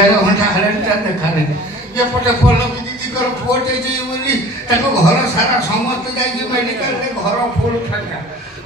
देढ़ घंटा हेल्ला देखा नहीं एपटे पल्लवी दीदी पुअटे बोली घर सारा समस्त जाइए मेडिकल घर फुल फाँका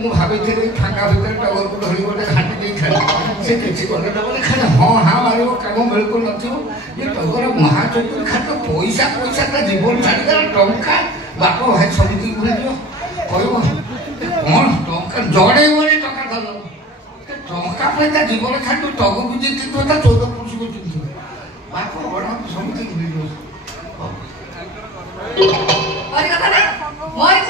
मुझे भाई फाँका भितर टगर को धरी गोटे घाटी देखाली से किसी गले बोले खाली हाँ हाँ मार कम बिल्कुल ये टगर महाचतुर खाली पैसा पैसा ता जीवन छाड़गला टंका बाप भाई समिति भूल कह कौन टंका जड़े बोले टका धर टंका पे जीवन खाली टग बुझे 14 पुरुष को चिंता बाप बड़ा समिति भूल अरे कथा रे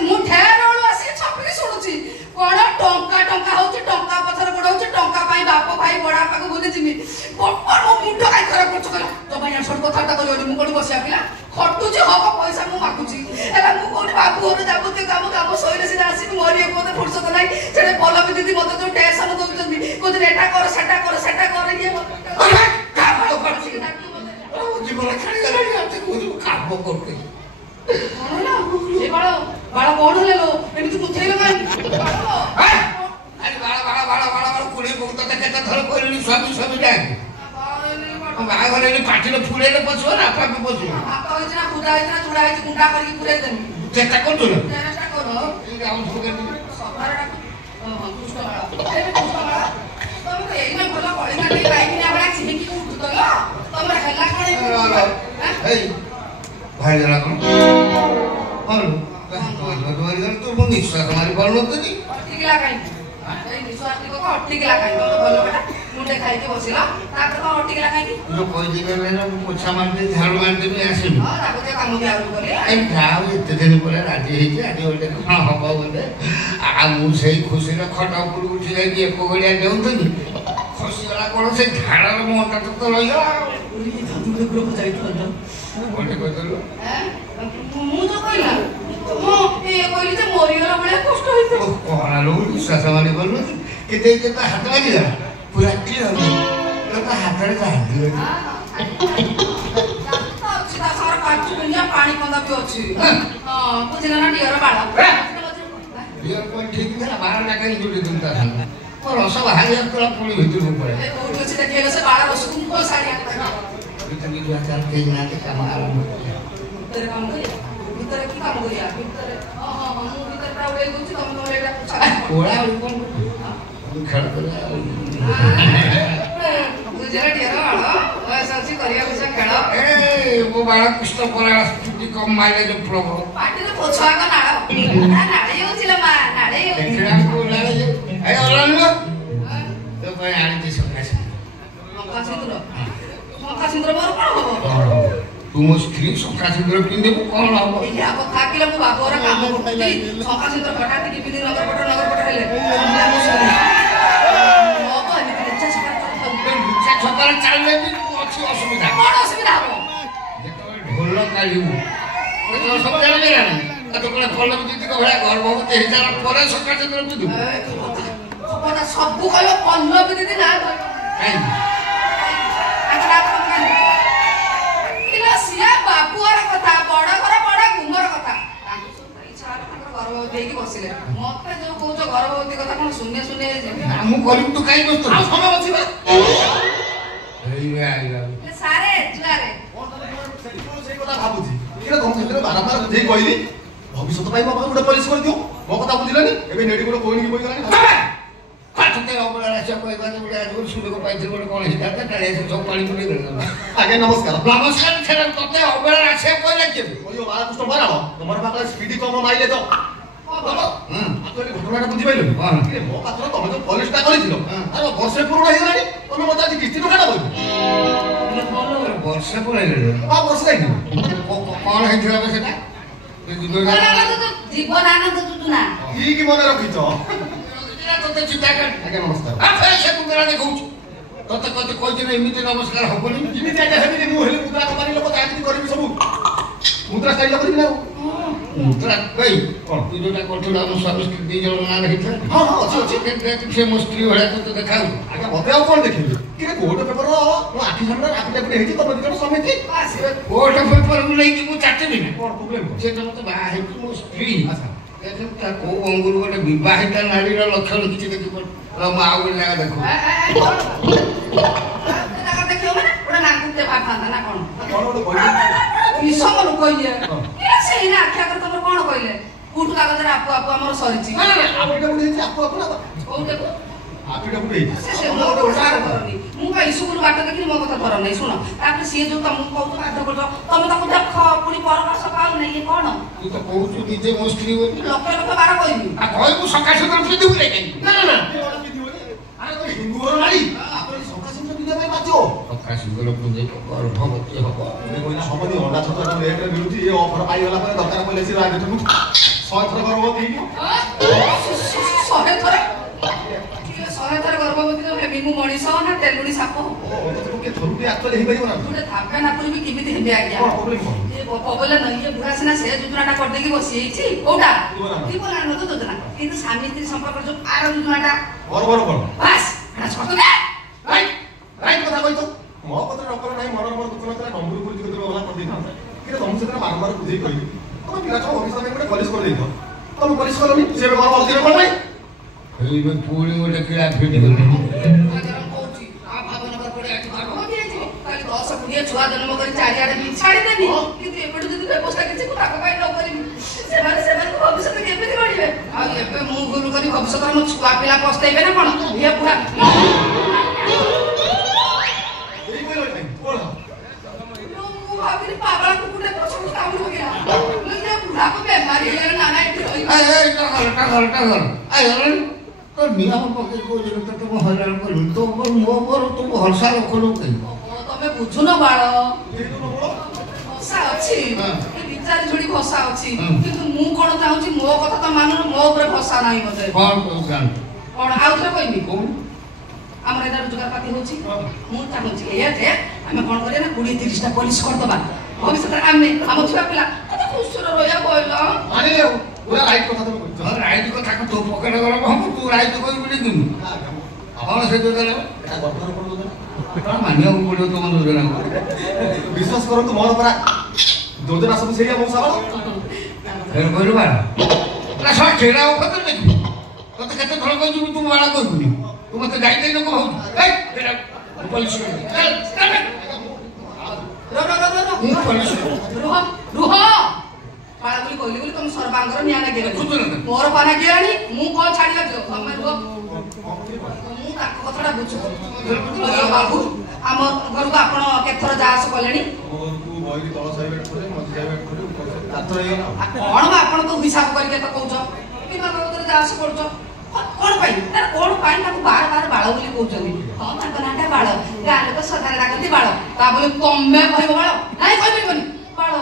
मु ठेर ओळु आसी छपरी सुनुची कोन टंका टंका होची टंका पथर गोड होची टंका पाई बाप भाई बडा पाक बोले जिमी बप्पर मो मुंड काय खराब करछ कला तो भाई छोट कथा ता करियो मु कोन बसिया पिला खटुची हक पैसा मु माकुची एला मु कोन बाबू घर जाबते काम काम सोइले सिना आसी मोरी एक मते फुर्सत नाही छडे पल्लवी दीदी मते जो टेंशन दोचंदी कोन एटा कर ये अरे का बालो करछि जीवन खाली गला आते को काम करते ये बाळा बाळा कोण लेलो एमिति कुथेलो काय अरे बाळा कुणी बघतो तर त्याचा धळ कोणी स्वामी डाक बाळावर पाठीला फुलेले बसव ना आपा बसव आपा होईच ना खुदा होईच ना चुडा होईच गुंडा करी पुरे देनी चेष्टा करतो ना चेष्टा करो ये आउं सुगर सफार डाक कुष्ट बाळा ए कुष्ट बाळा तमे एई ना भला पळी काटी बाइक ने आपला चिहिकी उठतलो तमरा हल्ला कोणे ए भाई जरा कौन तो मग निश्वास मारी पडलो होतो नी ठीक लागाई निश्वास टिको ठीक लागाई तो भलो बेटा मुंडे खाई के बसिला तापर को ठीक लागाई जो कोई दिगले ना पोछा मार दे झाड़ू मार दे मैं आसे हां ताको काम भी आउ करे ए जाओ इतने दिन पर राजी है जे आदि बोले हां हबा बोले आ मु सही खुशी रे खटा ऊपर उठी जाई के एको गड़िया देउतो नी खुशी वाला कोन से झाड़ा रे मोटा तो लइला उरी धंधु ग्रुप जाई तो बोले कहतलो मु तो कहला मो ए कहली जे मोरियोला बळे कष्ट होइतो कोना लो विश्वास माने बोललो केते केते हाथ लागी जा पूरा क्लियर हो तो हाथ रे जा सीधा सारा काचू गुंजा पानी पंदा भी अछि हां बुझला ना डियर बाळा डियर कोन ठीक ना 12 टाका ही जोडी तुमता और रस बाहर तोला पुणी भितर को पड़े ए कोठी अछि देखेला से बाळा रस को साड़ी आटा भीतर की जो आचार के ना के काम आरंभ भीतर काम करिया भीतर की काम करिया भीतर हां मु भीतर प्राउडे गुछि तुम तोरे एटा पूछा कोळा कोन खेळ करा बुझला डियर बाळा वैसा अछि करिया कुछ खेळ ए वो बाळा कृष्ण पराळा स्थिति कम माइलेज प्रॉब्लम पाटी तो पोछवा का नाळ नाळे होचिला मा नाळे देखला को नाळे ए ओलानो तो कोई आनी दिस का सिंद्र मोर कोन हो तुम स्त्री सखा सिंद्र पिंदे को कोन हो या को थाकिले मु बाबोरा काम करती सखा सिंद्र फटाती की पिंदी नगर पट हेले मो को नि इच्छा सकाळ चालले भी अछि असुविधा कोन असुविधा हो जेतो ढोल कालिउ तो सब जाने गेला ना तो कोन पल्लवी दीदी को भला गर्भवती हे जाला परे सखा सिंद्र पिंदु खपटा सब कयो पल्लवी दीदी ना काई सिया बापुर कथा बड़ा घर बड़ा घुमर कथा इच्छा घर देकी बसिले मते जो कहउछ गर्भवती कथा कोन शून्य शून्य जे हमु करिम तो काई बस्तो आ समय बसिबा एई वे आइला सारे जुआरे से कथा भाबुची किरा तुम से बारंबार बुझे कहली भविष्यत पाई बाबा गुडा पुलिस कर दियो मो कथा बुझिलानी एबे नेडी गुडा कोइनी बोई गलानी पाठते ओबला राशा कहबा जे आज सुलो को पाइथे गोटे कोन हिता टाळे से सब पानी पुनी देला आगे नमस्कार नमस्कार छेरा तते ओबला राशा कहला के ओयो बाला कुछ माराओ तमर बाकला स्पीड कम माइले तो बाबा आतले घटनाटा बुझि पाइलो के मो पात्र तमे जो पुलिसटा करिथिलो अरे वर्षे पुरोडा हेलानी तमे मते आज किस्ती टकाटा बोल वर्षे पुरा गेलो आ वर्ष जाई कोन हेथिला बे सेटा जीवन आनंद तुतुना ई की मने रखितो तते चिंता कर आगे नमस्कार आ फेर से कुंदरा ने कहू तते कते कोइ दिन एमिति नमस्कार होबनी इमिति आगे हेबी मु हेले मुद्रा कंपनी लोक चाकरी करबी सब मुद्रा स्टाइल करबी ना मुद्रा कई कोन तू जोटा करथुला हम सर्विस दी जण ना रहिथा हां हां अछि के से मस्त्री होड़ा तो देखाउ आगे मते आ कोन देखिबी कि कोर्ट पेपर मो आखि सामने आखि पे हेती तो मते समिति कोर्ट पेपर मु नै कि मु चाटबी ना कोन प्रॉब्लम से तो मते बा है कि मो स्त्री अच्छा एटा को अंगुल गोटे विवाहिता नारीर लक्षण किछि देखि पर म आउ जागा देखो जागा देखियो माने ओडा नाकुते था ना कौन कौन गोटे कहले विषम लोक ये से ना आख्या कर तुम कौन कहले कूट कागज रे आपु आपु हमर सरीची ना ना आपटा गुडी है आपु आपु ना कोउटे को आपटा गुडी से मो उसार करनी मु का स्कूल बाट देखि मो कथा धर नै सुन तापर से जो तुम कहू बाध्य करतो तुम ताको देख पुनी परमास पाउ नै ये कोन तू तो कहू निजे मो स्त्री होई लोक लोक बार कहबी आ कहू सका सका फिदु रे ना ना ना अरे तो हिंदू वर नारी आपन सका सिंह बिना भाई बाजो सका सिंह पुंजे गर्भवती हबो मैं कोइना सबदी अंडा छतो रेट रे मिलुची ये ऑफर पाई वाला पर दरकार पहिले सी राज ठु 100 थर गर्भवती हां 100 थर 100 थर गर्भवती तो हेमी मु मणिष ना तेलुडी साप तो के थरुटी एक्चुअली हे परियो ना तुटे थापे ना पूरी किमित हेबे आ गया प्रॉब्लम कोन ये पबले न ये बुढ़ा सिना से जुजनाटा कर देकी बसी छी कोटा की बोला न तो जोजना किंतु स्वामी स्त्री संपर्क जो आर जुजनाटा बरोबर बस ना छोड़ दे राइट कथा कहि तो मो पत्र डॉक्टर नाही मनर मोर दुख नतला डंबुरी पुरी कतरे वाला कर देना कि तुम से बारंबार बुझे कहि तुम पिला छ ऑफिस में गोटे कॉलेज कर देतो तुम कॉलेज करनी से घर वाला के कोन भाई एई में पूरी गोटे किला फिट गले अगर कोची आ भावनगर पड़े आठ बार हो दिए छी खाली 10 गुडिया छुआ जन्म करी चारि आडे भी छाड़ी देबी किंतु एपड जदी व्यवस्था किछि को ताको पाई न करी सेवन भविष्य में केबे करिवे आ एपे मु गुरु करी भविष्य में छुआ पिला पस्ताइबे ना कोन ये पूरा पागल कुकुरे पछुड़ काउड हो गया मुझे बुढ़ा को बीमारी है नाना इधर ए टगल आई तो नियम पके को जन तो तुम हरान को तो मो पर तुम हरसा रखलो कई तमे बुझु न बाळो भाषा अछि ए विचार जोडी भाषा अछि किंतु मु कोन चाहूची मो कथा तो मानु मो ऊपर भाषा नाही मते कौन को जान कोन आउथरे कहबी कौन हमरा इधर रोजगार पाती होची मु चाहूची ए जे हमें कोन करे ना 20 30 टा पुलिस कर दबा भविष्य में आमे हम छुआ पिला कत खुशर रोया बोइलो माने ले पूरा राइट कथा तो कहछ और राइट को ताको तो पकड़ गलो हम तू राइट कोई बोली दिनु कौन से जो देले एटा वर्तमान कर दो कौन मानियो पड़ो तो मन जोना विश्वास करो तो मोर परा योजना सब सेया मो साबा फेर बोलू बार ना सब ठेरा खतर देखि तो कते थोड़ा कोई तू वाला कोई तू मते जाई दे नको हो ए तेरा पुलिस चल रो पुलिस रुह पाळा बोली कहली बोली तुम सर्वांगर न्याय ना गेले खुद ना मोर पाना गेलानी मु को छाडी लागलो तमे रुह मु ताको कथडा बुझु बाबू हम घर को आपण केथर जास कलेनी मोर को बॉयली तळ साइड करे मत जाय करे तातर हे कोन बा आपण तो हिसाब करके तो कहउछ कि बाबा उधर जास करछ कोन पाई तार कोन पाई ताको बार बार बाळ बोली कहउछनी हां ताको नाटा बाळ गाले तो सदारे डाकती बाळ ता बोली तमे कहबो बाळ नाही कहबेनी बाळ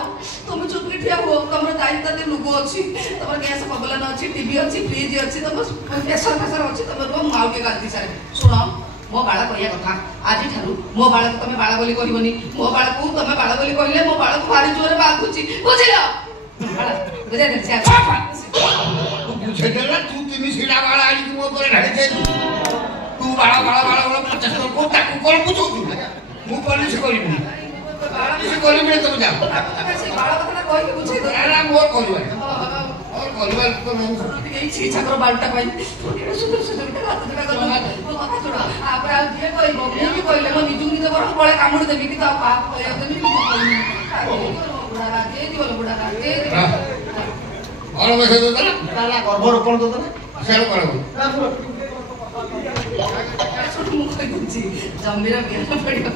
तुम चुपके ठिया हो तमर दायित्व ते लोगो अछि तमर गैस पबलन अछि टीवी अछि फ्रिज अछि तम प्रेशर प्रेशर अछि तमर वो माउ के गादी सारे सुनो मो बाळ कहिया कथा आज ठारू मो बाळ को तमे बाळ बोली कहबोनी मो बाळ को तमे बाळ बोली कहले मो बाळ को भारी जोरे बागुची बुझिलो बाळ बुझे दे से बुझे देला तू तिनी सिला बाळा आली की मो पर ढाळी जाई तू बाळा बाळा बाळा बाळा 50 को ताको कोन बुझू मु पुलिस करबी पुलिस करबी तब जा से बाळ कथा कहि के बुझे दे अरे मोर करबा और करबा को नहीं এই ছিছাকর বালটা পাই সুন্দর সুন্দর হাত ধরা গলো ও কথা छोड़ा আপরা দিয়ে কইবো মুই কইলে মো নিজু নিজে বড় বড় কামড় দেবি কি তা পাপ কইয়া দেবি বুড়া রাতে দিও বুড়া রাতে और वैसे तो ना ताला गर्भ रोपण तो ना सेल करबो छोट मुख कइछि जमीरा बिया पड़िया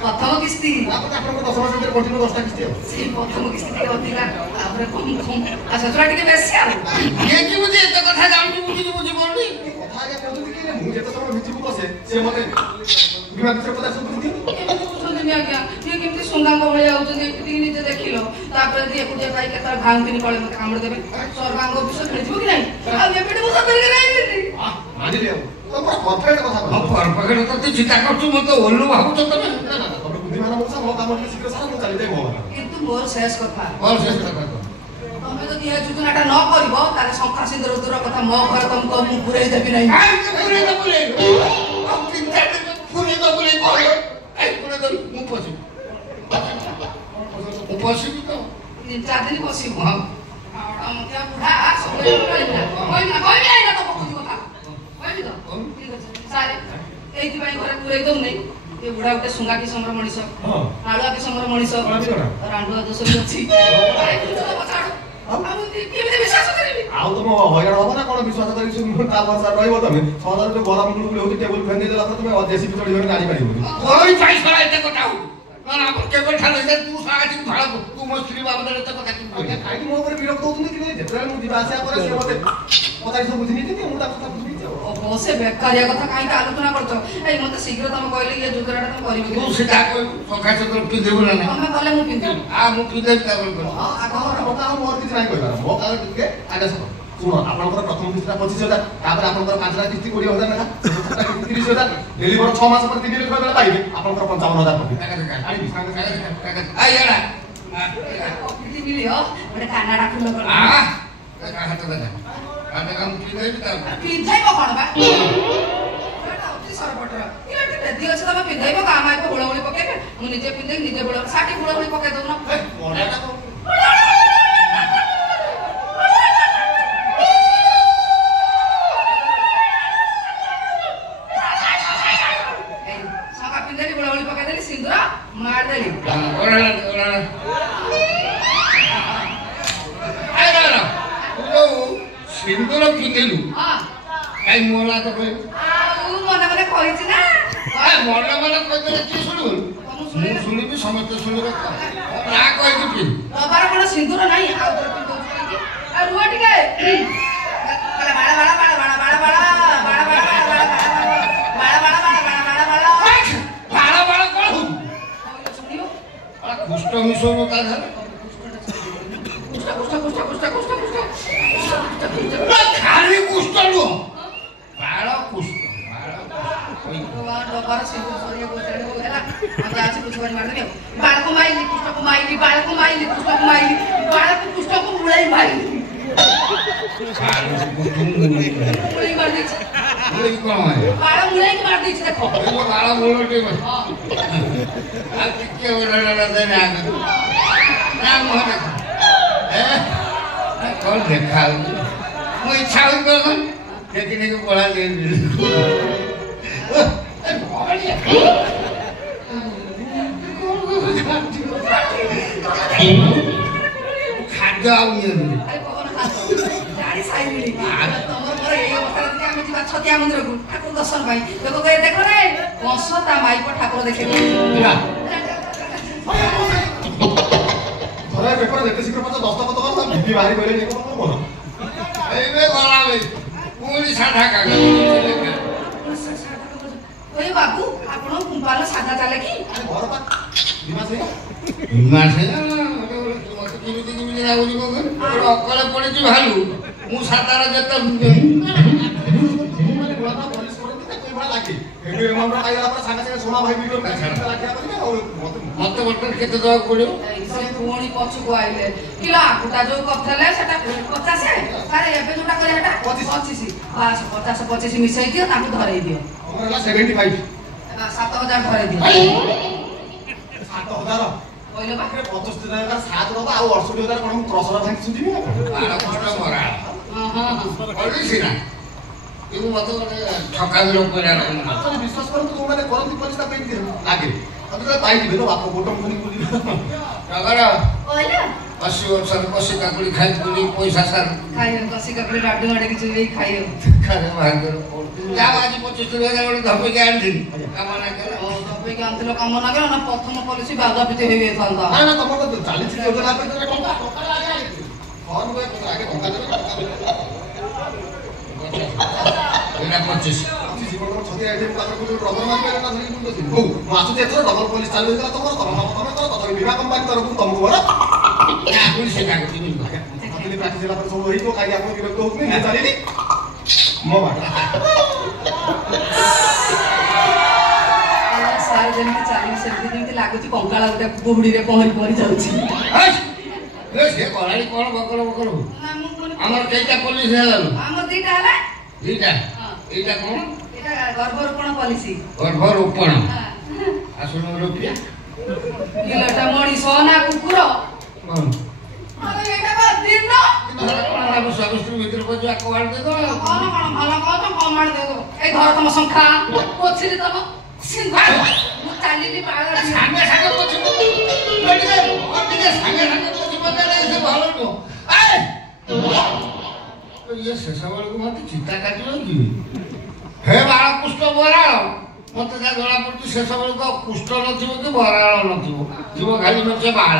प्रथम किस्ती आपण आपण 10 वर्ष भीतर कंटिन्यू 10 टा किस्ती हो से प्रथम किस्ती के अधिका आपरे कम कम अच्छा छोड़ा टिके बेसी आ ये की मुझे एत कथा जाउची बुझी बोलनी कथा आगे कहउती कि मु जेते समय मिचिबु बसे से मते बिना बिचर पदा सुनती दुनिया क्या ये केमती सुंगा कबळे आउଛନ୍ତି एति निजे देखिलो तापर दे एकुटिया पाई केतर भांगतिनी कळे मते कामड़ देबे सर्वांग विषय खेलिबो कि नहीं आ एपडे मुसा करके नहीं मिलती मानि ले तो पूरा परफेक्ट कथा हम परफेक्ट तो ती चिता करछु मते ओल्लू भाबु तो तमे ना ना तबे बुद्धिमान मोसा मो काम के शीघ्र सारा मु चली जाय मो किंतु मोर शेष कथा और शेष कथा तमे तो दिया जुजुनाटा न करबो ताले संख्या सिंदर दूर कथा मो घर तुमको मु पुरे देबी नहीं आई पुरे तो बोले हम चिंता पुरे तो बोले आई पुरे तो मु पसी उपसी तो चादनी पसी हां हम क्या बुढ़ा सब कोई ना आइना तो पकु दिबो का कोई तो ठीक है सारे एथि भाई घर पुरे दउ नहीं ये बुढ़ा गोटे सुंगा किसमर मनीष आलुआ किसमर मनीष रांडुआ दोष भी अच्छी विश्वास करेंगे आउ तुम हईराण हम ना कौन विश्वास कर भरोसा रही तुम सहज जो गरम गुड़ हो टेबुल फैन देला तुम देसी चढ़ी गाड़ी मारी कोई पैसा एते कथा हो ना आप केबल ठाले तू सागाची भाड़ा तू मो स्त्री बाबा रे तो कथा काई मो पर विरक्त होतुनी कि जेतरा मु दिबा आसे पर से मते पता सब बुझिनी कि मु ता कथा बुझिनी ओ से बेकारिया कथा काई का आलोचना करछो ए मते शीघ्र तुम कहले ये जुगराटा तुम करिवे तू सीधा कोई सखा चक्र पिदेबो ना हमें कहले मु पिंदी आ मु पिदे ता बोल आगर मोका मोर किछ नाही कहबा मो का के आगे सब सुनो आपनकर प्रथम किस्ता 25000 तापर आपनकर पांचटा किस्ती 20000 ना छटा किस्ती 30000 डेलीवर 6 मास पर 3 लाख रुपया पाइबे आपनकर 55000 पाइबे आइयाडा किती मिलियो बडे कानाडा खुलो कर आ का हाथ दे आने काम पिदे ता पिंधाई को कोन बा एटा अति सरपटर इला टे दियो छ तमे पिंधाई को काम आइ को हुळहुळी पकेबे मु निजे पिंधे निजे हुळ साटी हुळहुळी पके दउ ना मोडाटा को मार देली सिंदूर पिंदेलु काई मोला तो कोई मने मने कहिछि ना मने मने कहि की सुनु मु सुनि भी समस्त सुनि ना कहि कि बाबार कोन सिंदूर नाही आ पिंदो आ रुआ टिके बाला बाला बाला बाला बाला बाला बाला बाला बाला कुष्ठ मिसोनो ता धर कुष्ठ खाली कुष्ठ लो बाळ कुष्ठ कोई डोबार से सोरिया गोचरे हो गेला आता आज कुछ बार मार दे बाळ को माइली कुष्ठ को माइली बाळ को माइली कुष्ठ को माइली बाळ को कुष्ठ को मुळाई माइली मुळाई मार दी मुळाई कोण आहे बाळ मुळाई मार दी देखो बाळ मुळटे आ किके ओरडा दे ना ना मोहन कौन देखा मु इच्छा हो कोन देखने को पड़ा दे खाद्य आउनी अरे कोन खातो गाड़ी साइली तमर पर ए अवस्था रे हम जिबा छतिया मंदिर को ठाकुर दर्शन भाई देखो के देखो रे वंशता माई को ठाकुर देखे थोड़ा पेपर देखते शीघ्र 10 टका तो बीपी बाहरी गले नहीं को मोर एबे गला बे पूरी साधा का ओए बाबू आपण कुंपाल साधा चले की घर पा दिमाग से ना मते किमिति लागुनी को अकल पड़ी भालू मु सातारा जत माने बड़ा पुलिस करते कोई बड़ा लागे एबे हमरा आइला पर संगे संगे सोना भाई वीडियो का लागिया करबे और मते बटन केते दवा पड़ियो से पुणी पछु को आइले किला आकुटा जो कथले सेटा 50 सारे एबे जोटा करे हेटा 25 बस 50 25 मिसई दियो ताकू धरई दियो हमरा 75 7000 धरई दियो 7000 ओइलो बाकरे 75000 7 रबा आ 68000 कोन क्रसरा भांग सुदिबी ना बारा कष्ट मरा हां ओली सिना इबु मते ठका लोक करे तो विश्वास करतो तो माने करंती पुलिस पे लागे अब तो पाई दिबे तो बाप बोटम खुनी खुली नगर ओइलो 80 वर्ष कसी काकुड़ी खाइ पुली पैसा सर खाइयो कसी काकुड़ी लाडू माडे किछु ए खाइयो खाने भागर जा आज 25000 वाले धपे के आन दिन कामना करे ओ धपे के आनते लोक कामना करे ना प्रथम पॉलिसी बागा पिते हेवे थांदा ना ना तमको तो 40 योजना पे टका लागे फॉर्म पे आगे टका दे एना 25 जीवन में छते आइटम का को रबर मार पे ना धरी बुंदो ओ मासु ते तो डबल पुलिस चालू होला तमरो तमरो तो बीमा कंपनी तरफ तुमको बड़ा या पुलिस का गति मिल अपनी प्रैक्टिस ला पर सब वही तो काई आपको विरक्त होत नहीं चलेली मो बाटा सारे दिन की चाली से दिन की लागुची कंकाला गोटे बुहड़ी रे पहरी पहरी जाउची रे से कोलाडी कोन बकरो बकरो हमर केटा पुलिस है हमर दीटा हला दीटा एटा कोन एटा गर्भरोपण पॉलिसी गर्भरोपण आसुनो रुपिया किलोटा मणी सोना कुकुर अरे एटा बा दिन न अब सबस्ट्री भीतर को जा कवाड़ दे दो कोन भला कम दे दो ए घर तम संख्या पोछरी तम सिंहा ଚାଲିଲି ବାଳ ସାଙ୍ଗେ ସାଙ୍ଗେ ପଛକୁ ଟିକେ ସାଙ୍ଗେ ସାଙ୍ଗେ ପଛକୁ ପକେଇଲେ ସେ ଭଲ ନୁହଁ। ଇଏ ଶେଷ ବେଳକୁ ମତେ ଚିତା କାଟିବ କି ହେ ବାଳ କୁଷ୍ଠ ବରାଳ ମତେ ଯାହା ଜଣା ପଡୁଛି ଶେଷ ବେଳକୁ ଆଉ କୁଷ୍ଠ ନଥିବ କି ବରାଳ ନଥିବ ଥିବ ଖାଲି ମତେ ବାଳ